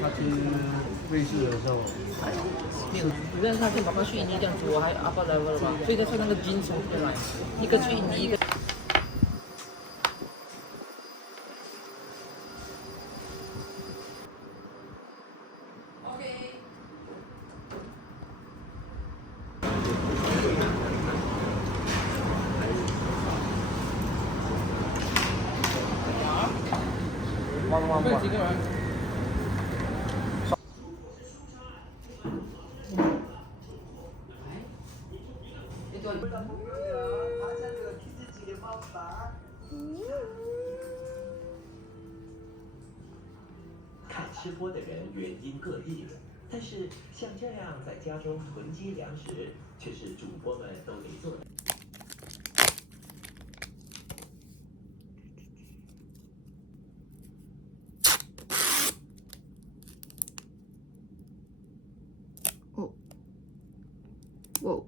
他吃瑞士的时候，没有，主任他是妈妈去印尼这样子，我还 upper level 了吧，所以他是那个 gene 从这边来，一个去印尼，一个。汪几个人？看吃播的人原因各异，但是像这样在家中囤积粮食，却是主播们都得做的。Whoa.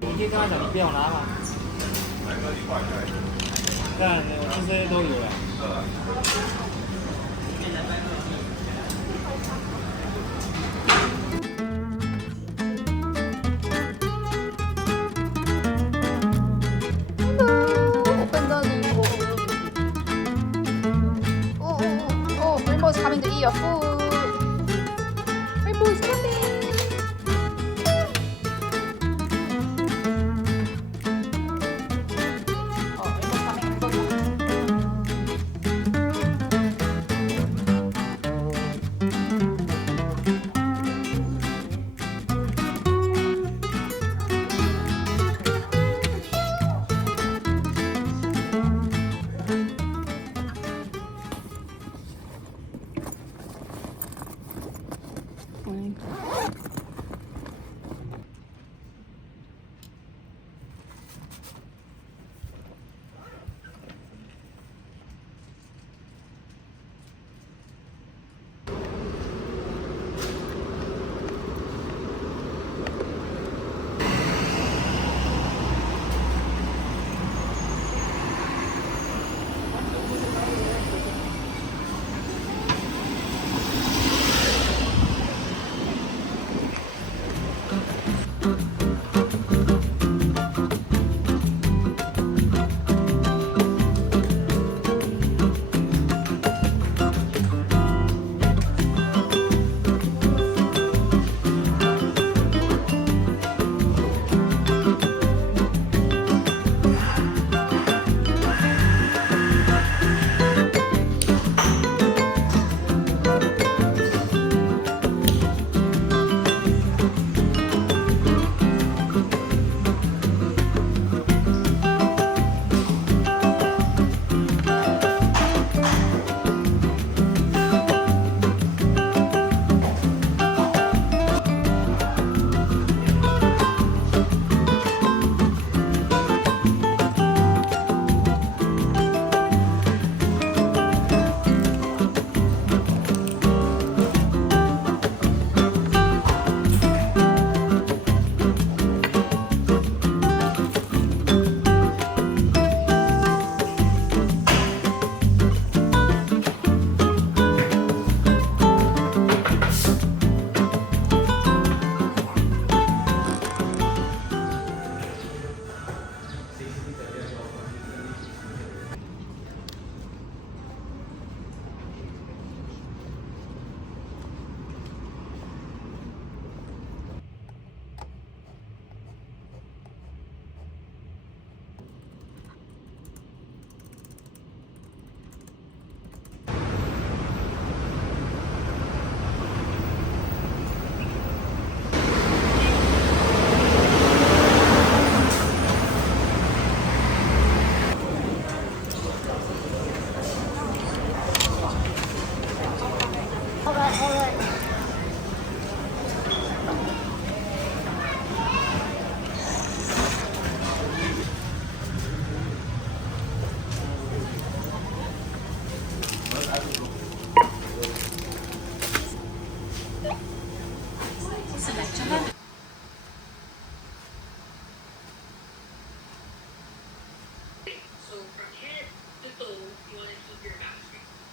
你可以跟他讲，你不要拿嘛。看，我这些都有了。Open the lid. Oh, Rainbow is coming to eat your food. Rainbow is coming.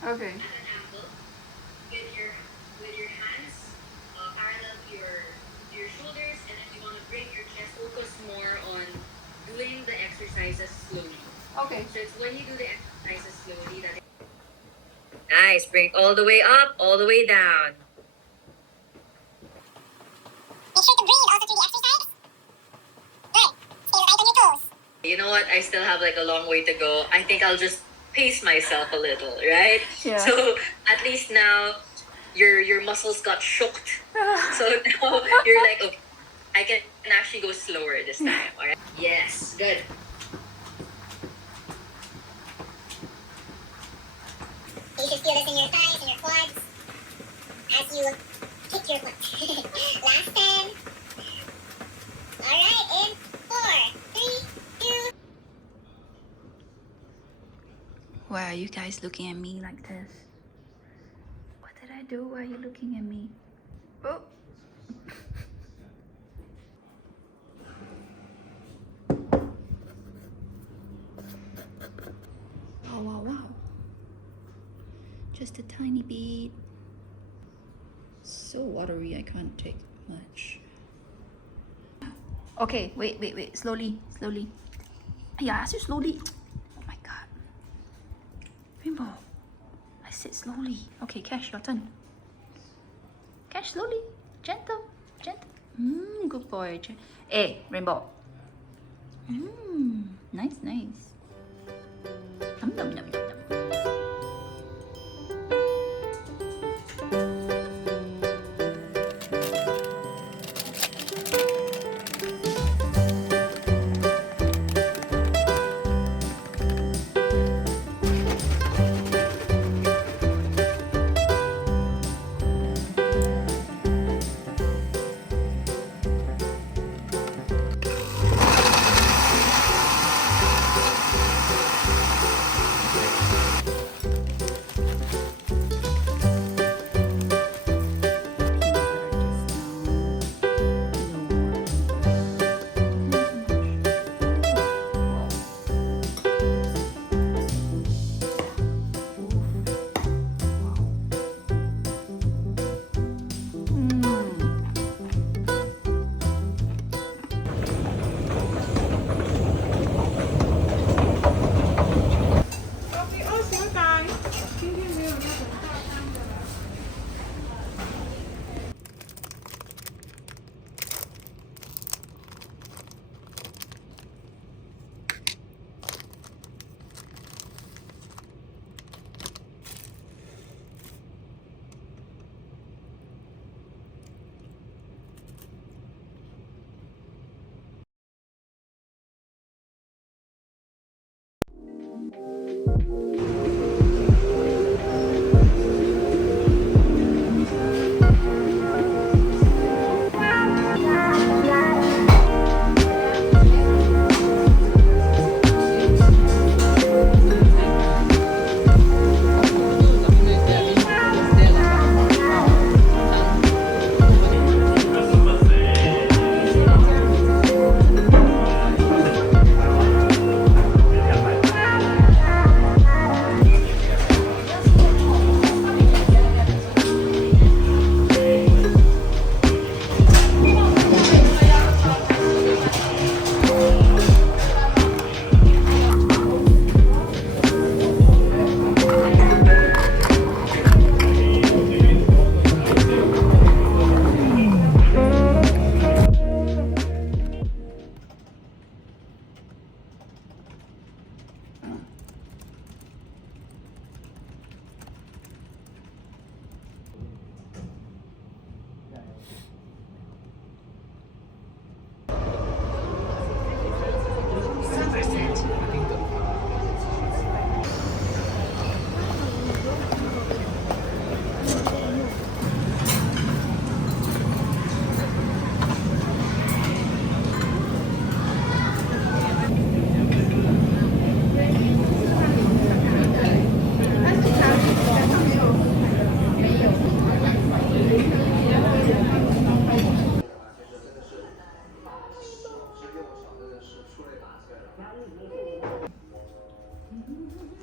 Okay. An angle with your hands parallel to your shoulders, and then you want to bring your chest focus more on doing the exercises slowly. Okay. So it's when you do the exercises slowly that. Nice. Bring all the way up, all the way down. Make sure to breathe also through the exercise. Good. Stay light on your toes. You know what? I still have like a long way to go. I think I'll just pace myself a little, right? Yeah. So at least now your muscles got shooked. So now you're like, okay, I can actually go slower this time. All right. Yes. Good. You should feel this in your thighs and your quads as you kick your butt. Last 10. Alright, in 4, 3, 2. Why are you guys looking at me like this? What did I do? Why are you looking at me? Oh. Wow, wow, wow. Just a tiny bit. So watery, I can't take much. Okay, wait. Slowly. Yeah, I asked you slowly. Oh my god. Rainbow. I said slowly. Okay, Cash, your turn. Cash, slowly. Gentle. Good boy. Hey, Rainbow. Nice. Nom.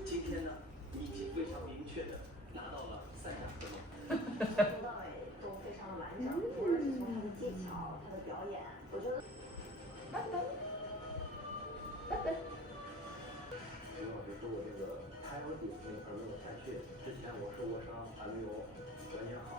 今天呢，你已经非常明确的拿到了3项科目。从头到尾都非常的完整，无论是从他的技巧、他的表演，我觉得。刘老师说我这个还有顶而没有太确，之前我受过伤，还没有完全好。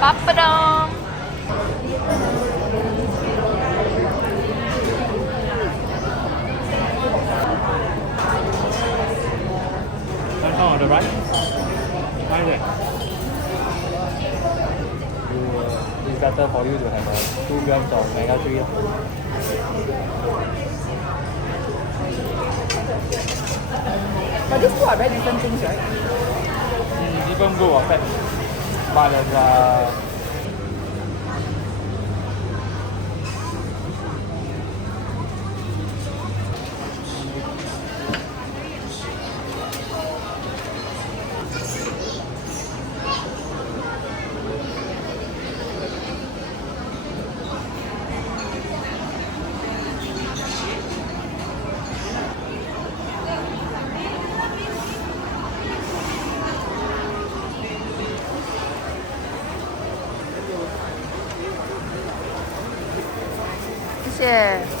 巴巴当。And on the right. Right there. It's better for you to have 2 grams of omega-3. But these two are very different things, right? Different group of fat. But there's 谢谢。